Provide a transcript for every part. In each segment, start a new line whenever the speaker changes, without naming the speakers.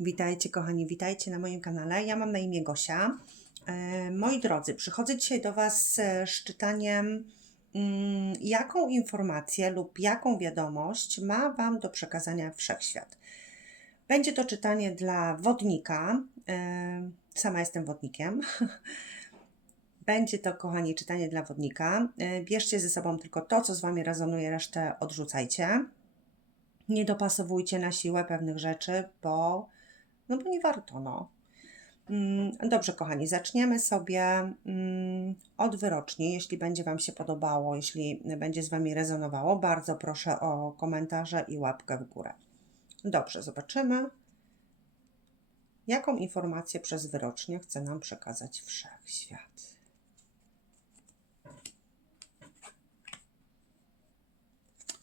Witajcie, kochani, witajcie na moim kanale. Ja mam na imię Gosia. E, Moi drodzy, przychodzę dzisiaj do Was z czytaniem, mm, jaką informację lub jaką wiadomość ma Wam do przekazania wszechświat. Będzie to czytanie dla wodnika. E, Sama jestem wodnikiem. Będzie to, kochani, czytanie dla wodnika. E, Bierzcie ze sobą tylko to, co z Wami rezonuje, resztę odrzucajcie. Nie dopasowujcie na siłę pewnych rzeczy, bo no bo nie warto, no. Mm, Dobrze, kochani, zaczniemy sobie mm, od wyroczni. Jeśli będzie Wam się podobało, jeśli będzie z Wami rezonowało, bardzo proszę o komentarze i łapkę w górę. Dobrze, zobaczymy, jaką informację przez wyrocznie chce nam przekazać wszechświat.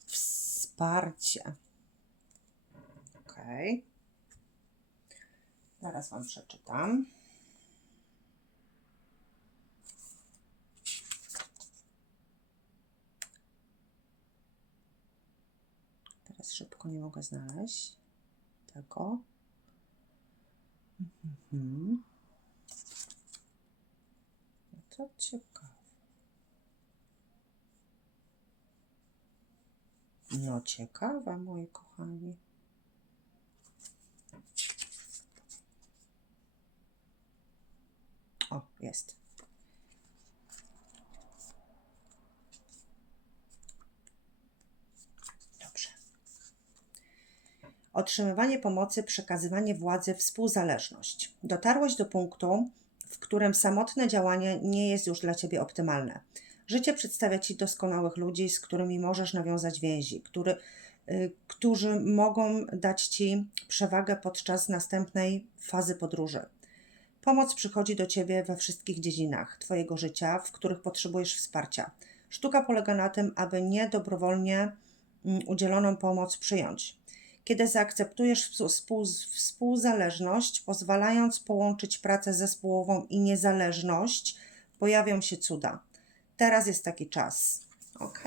Wsparcie. Okej. Zaraz Wam przeczytam. Teraz szybko nie mogę znaleźć tego. Mhm. No to ciekawe. No ciekawe, moi kochani. O, jest. Dobrze. Otrzymywanie pomocy, przekazywanie władzy, współzależność. Dotarłeś do punktu, w którym samotne działanie nie jest już dla ciebie optymalne. Życie przedstawia ci doskonałych ludzi, z którymi możesz nawiązać więzi, który, y, którzy mogą dać ci przewagę podczas następnej fazy podróży. Pomoc przychodzi do Ciebie we wszystkich dziedzinach Twojego życia, w których potrzebujesz wsparcia. Sztuka polega na tym, aby nie dobrowolnie mm, udzieloną pomoc przyjąć. Kiedy zaakceptujesz współ- współ- współzależność, pozwalając połączyć pracę zespołową i niezależność, pojawią się cuda. Teraz jest taki czas. Ok.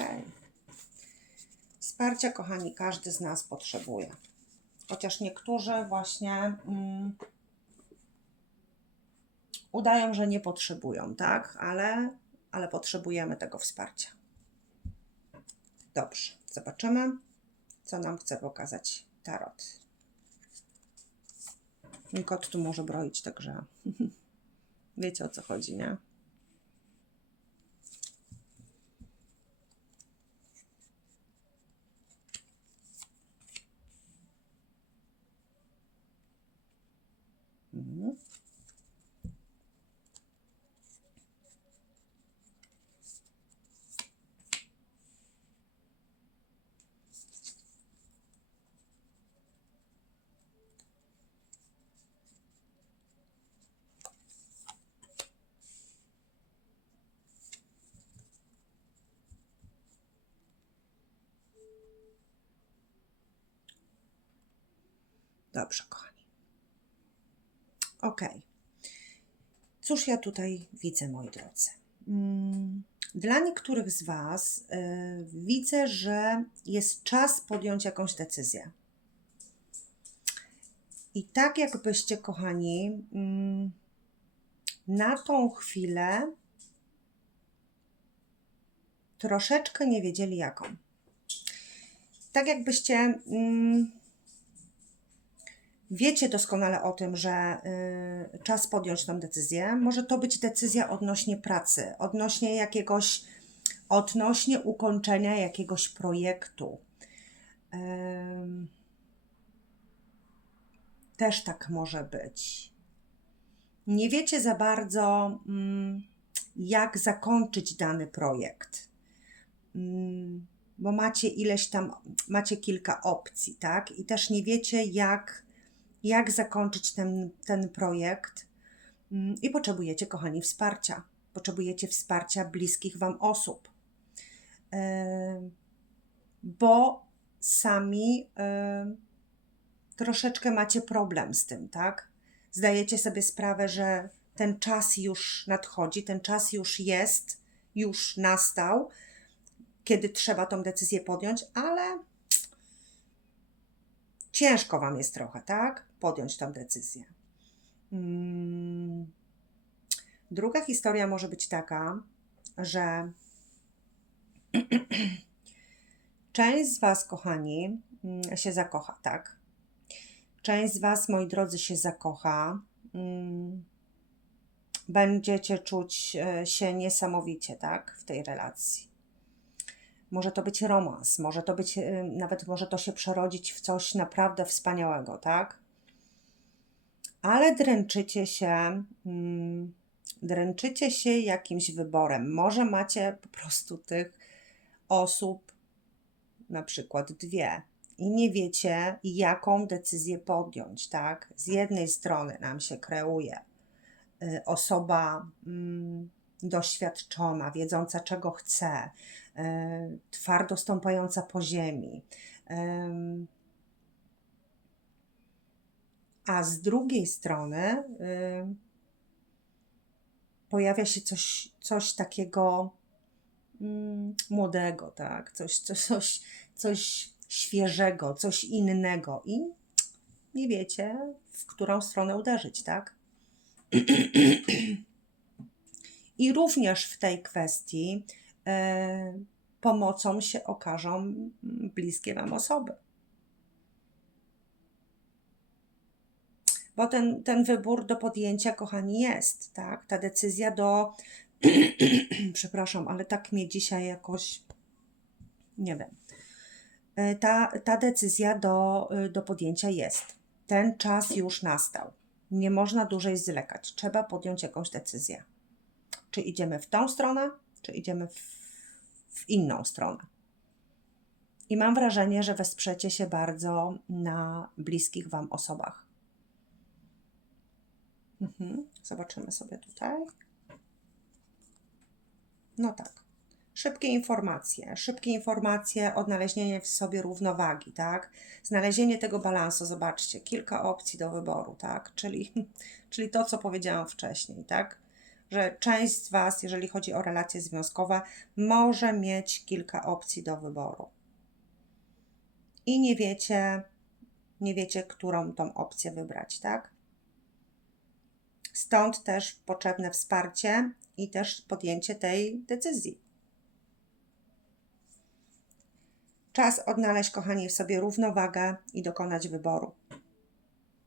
Wsparcia, kochani, każdy z nas potrzebuje. Chociaż niektórzy właśnie. Mm, udają, że nie potrzebują, tak? Ale, ale potrzebujemy tego wsparcia. Dobrze, zobaczymy, co nam chce pokazać tarot. Mój kot tu może broić, także wiecie o co chodzi, nie? Mhm. Dobrze, kochani. Ok. Cóż ja tutaj widzę, moi drodzy? Mm, Dla niektórych z Was y, widzę, że jest czas podjąć jakąś decyzję. I tak jakbyście, kochani, mm, na tą chwilę troszeczkę nie wiedzieli jaką. Tak jakbyście mm, wiecie doskonale o tym, że y, czas podjąć tą decyzję. Może to być decyzja odnośnie pracy, odnośnie jakiegoś, odnośnie ukończenia jakiegoś projektu. Ym, też tak może być. Nie wiecie za bardzo, mm, jak zakończyć dany projekt. Mm, Bo macie ileś tam, macie kilka opcji, tak? I też nie wiecie, jak jak zakończyć ten, ten projekt Mm, i potrzebujecie, kochani, wsparcia. Potrzebujecie wsparcia bliskich Wam osób, Em, bo sami em, troszeczkę macie problem z tym, tak? Zdajecie sobie sprawę, że ten czas już nadchodzi, ten czas już jest, już nastał, kiedy trzeba tą decyzję podjąć, ale ciężko Wam jest trochę, tak? Podjąć tą decyzję. Mm. Druga historia może być taka, że część z Was, kochani, mm, się zakocha, tak? Część z Was, moi drodzy, się zakocha. Mm. Będziecie czuć e, się niesamowicie, tak? W tej relacji. Może to być romans, może to być, nawet może to się przerodzić w coś naprawdę wspaniałego, tak? Ale dręczycie się, mm, dręczycie się jakimś wyborem. Może macie po prostu tych osób, na przykład dwie, i nie wiecie, jaką decyzję podjąć, tak? Z jednej strony nam się kreuje y, osoba mm, doświadczona, wiedząca czego chce, y, twardo stąpająca po ziemi. A z drugiej strony pojawia się coś, coś takiego mm, młodego, tak? Coś, coś, coś, coś świeżego, coś innego i nie wiecie, w którą stronę uderzyć, tak? I również w tej kwestii e, pomocą się okażą bliskie Wam osoby. Bo ten, ten wybór do podjęcia, kochani, jest, tak? Ta decyzja do. Przepraszam, ale tak mnie dzisiaj jakoś. Nie wiem. E, ta, ta decyzja do, do podjęcia jest. Ten czas już nastał. Nie można dłużej zwlekać. Trzeba podjąć jakąś decyzję. Czy idziemy w tą stronę, czy idziemy w, w inną stronę. I mam wrażenie, że wesprzecie się bardzo na bliskich Wam osobach. Mhm. Zobaczymy sobie tutaj. No tak szybkie informacje, szybkie informacje, odnalezienie w sobie równowagi, tak? Znalezienie tego balansu, zobaczcie, kilka opcji do wyboru, tak? Czyli, czyli to, co powiedziałam wcześniej, tak? Że część z Was, jeżeli chodzi o relacje związkowe, może mieć kilka opcji do wyboru. I nie wiecie, nie wiecie, którą tą opcję wybrać, tak? Stąd też potrzebne wsparcie i też podjęcie tej decyzji. Czas odnaleźć, kochani, w sobie równowagę i dokonać wyboru.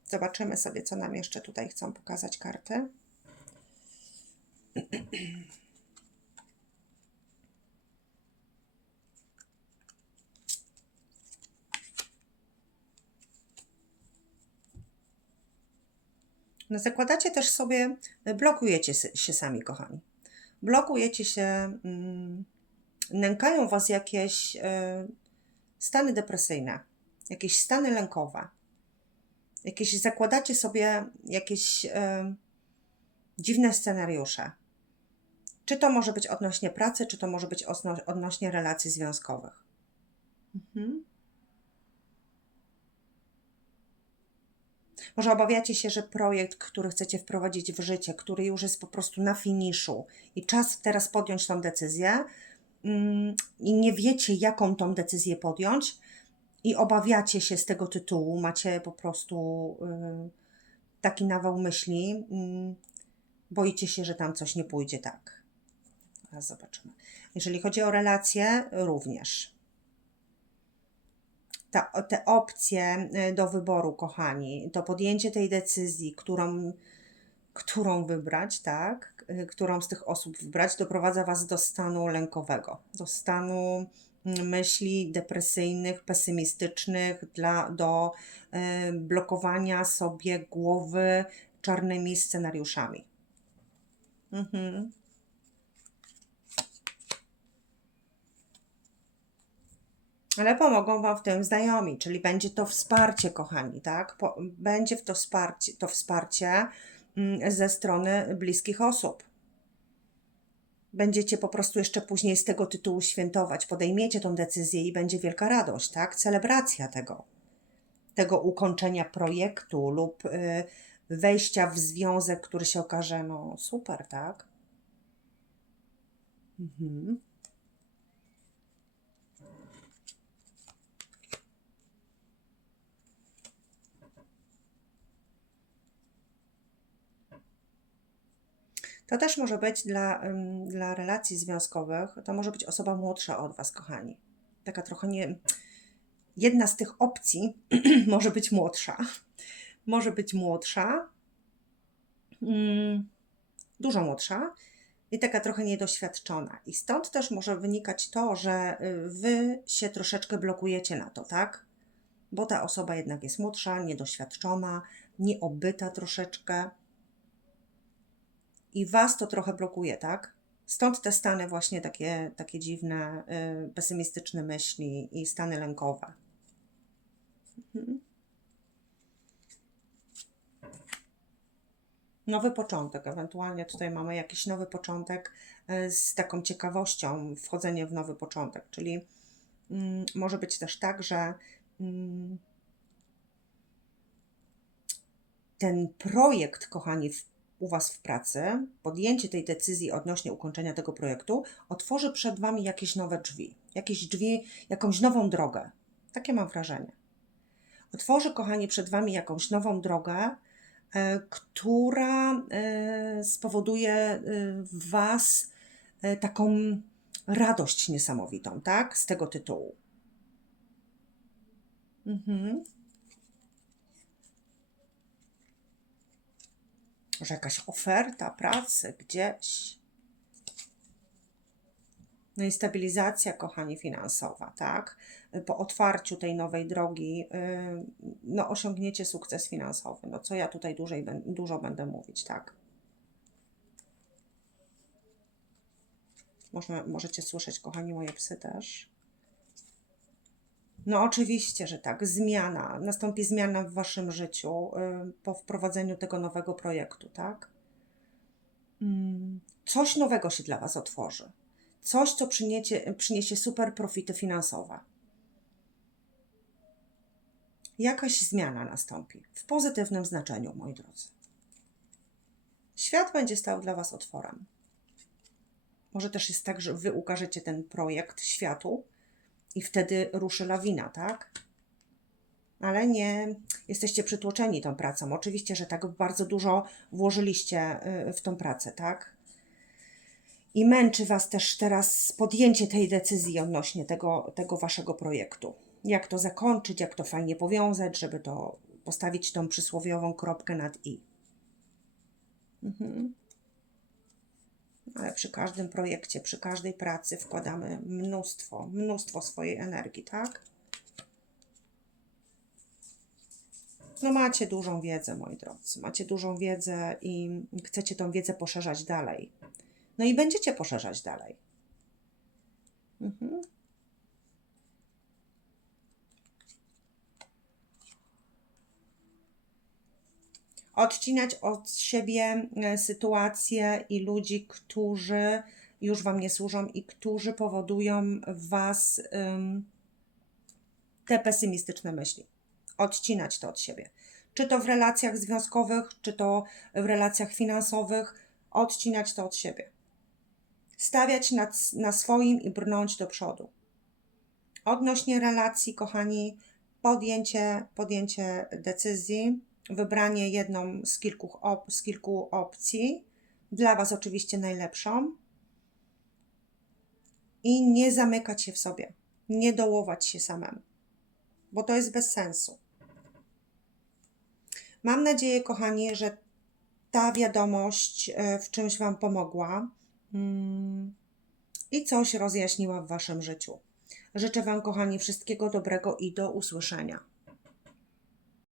Zobaczymy sobie, co nam jeszcze tutaj chcą pokazać karty. No, zakładacie też sobie, blokujecie się sami, kochani. Blokujecie się, mm, nękają was jakieś y, stany depresyjne, jakieś stany lękowe, jakieś zakładacie sobie jakieś y, dziwne scenariusze. Czy to może być odnośnie pracy, czy to może być odnośnie relacji związkowych. Mhm. Może obawiacie się, że projekt, który chcecie wprowadzić w życie, który już jest po prostu na finiszu i czas teraz podjąć tą decyzję, Mm, i nie wiecie, jaką tą decyzję podjąć, i obawiacie się z tego tytułu, macie po prostu y, taki nawał myśli, y, boicie się, że tam coś nie pójdzie tak. Teraz zobaczymy. Jeżeli chodzi o relacje, również. Ta, te opcje y, do wyboru, kochani, to podjęcie tej decyzji, którą, którą wybrać, tak? Y, którą z tych osób wybrać, doprowadza Was do stanu lękowego, do stanu mm, myśli depresyjnych, pesymistycznych, dla, do y, blokowania sobie głowy czarnymi scenariuszami. Mhm. Ale pomogą Wam w tym znajomi, czyli będzie to wsparcie, kochani, tak? Po, będzie w to wsparcie, to wsparcie Mm, ze strony bliskich osób. Będziecie po prostu jeszcze później z tego tytułu świętować, podejmiecie tą decyzję i będzie wielka radość, tak? Celebracja tego, tego ukończenia projektu lub y, wejścia w związek, który się okaże, no super, tak? Mhm. To też może być dla, dla relacji związkowych, to może być osoba młodsza od Was, kochani. Taka trochę nie. Jedna z tych opcji może być młodsza. Może być młodsza, mm, dużo młodsza i taka trochę niedoświadczona. I stąd też może wynikać to, że y, Wy się troszeczkę blokujecie na to, tak? Bo ta osoba jednak jest młodsza, niedoświadczona, nieobyta troszeczkę i Was to trochę blokuje, tak? Stąd te stany właśnie takie, takie dziwne, y, pesymistyczne myśli i stany lękowe. Mhm. Nowy początek, ewentualnie tutaj mamy jakiś nowy początek y, z taką ciekawością, wchodzenie w nowy początek, czyli mm, może być też tak, że mm, ten projekt, kochani, w u Was w pracy, podjęcie tej decyzji odnośnie ukończenia tego projektu otworzy przed Wami jakieś nowe drzwi, jakieś drzwi, jakąś nową drogę. Takie mam wrażenie. Otworzy, kochani, przed Wami jakąś nową drogę, e, która e, spowoduje e, w Was taką radość niesamowitą, tak? Z tego tytułu. Mhm. Może jakaś oferta pracy gdzieś. No i stabilizacja, kochani, finansowa, tak? Po otwarciu tej nowej drogi, yy, no osiągniecie sukces finansowy. No co ja tutaj dłużej, dużo będę mówić, tak? Można, możecie słyszeć, kochani, moje psy też. No oczywiście, że tak. Zmiana. Nastąpi zmiana w waszym życiu y, po wprowadzeniu tego nowego projektu, tak? Mm, Coś nowego się dla was otworzy. Coś, co przyniecie, przyniesie super profity finansowe. Jakaś zmiana nastąpi w pozytywnym znaczeniu, moi drodzy. Świat będzie stał dla was otworem. Może też jest tak, że wy ukażecie ten projekt światu, i wtedy ruszy lawina, tak? Ale nie jesteście przytłoczeni tą pracą. Oczywiście, że tak bardzo dużo włożyliście y, w tą pracę, tak? I męczy Was też teraz podjęcie tej decyzji odnośnie tego, tego Waszego projektu. Jak to zakończyć, jak to fajnie powiązać, żeby to postawić tą przysłowiową kropkę nad i. Mhm. Ale przy każdym projekcie, przy każdej pracy wkładamy mnóstwo, mnóstwo swojej energii, tak? No macie dużą wiedzę, moi drodzy. Macie dużą wiedzę i chcecie tą wiedzę poszerzać dalej. No i będziecie poszerzać dalej. Mhm. Odcinać od siebie e, sytuacje i ludzi, którzy już Wam nie służą i którzy powodują w Was te pesymistyczne myśli. Odcinać to od siebie. Czy to w relacjach związkowych, czy to w relacjach finansowych, odcinać to od siebie. Stawiać na, na swoim i brnąć do przodu. Odnośnie relacji, kochani, podjęcie, podjęcie decyzji, wybranie jedną z kilku, op- z kilku opcji, dla Was oczywiście najlepszą, i nie zamykać się w sobie, nie dołować się samemu, bo to jest bez sensu. Mam nadzieję, kochani, że ta wiadomość e, w czymś Wam pomogła mm, i coś rozjaśniła w Waszym życiu. Życzę Wam, kochani, wszystkiego dobrego i do usłyszenia.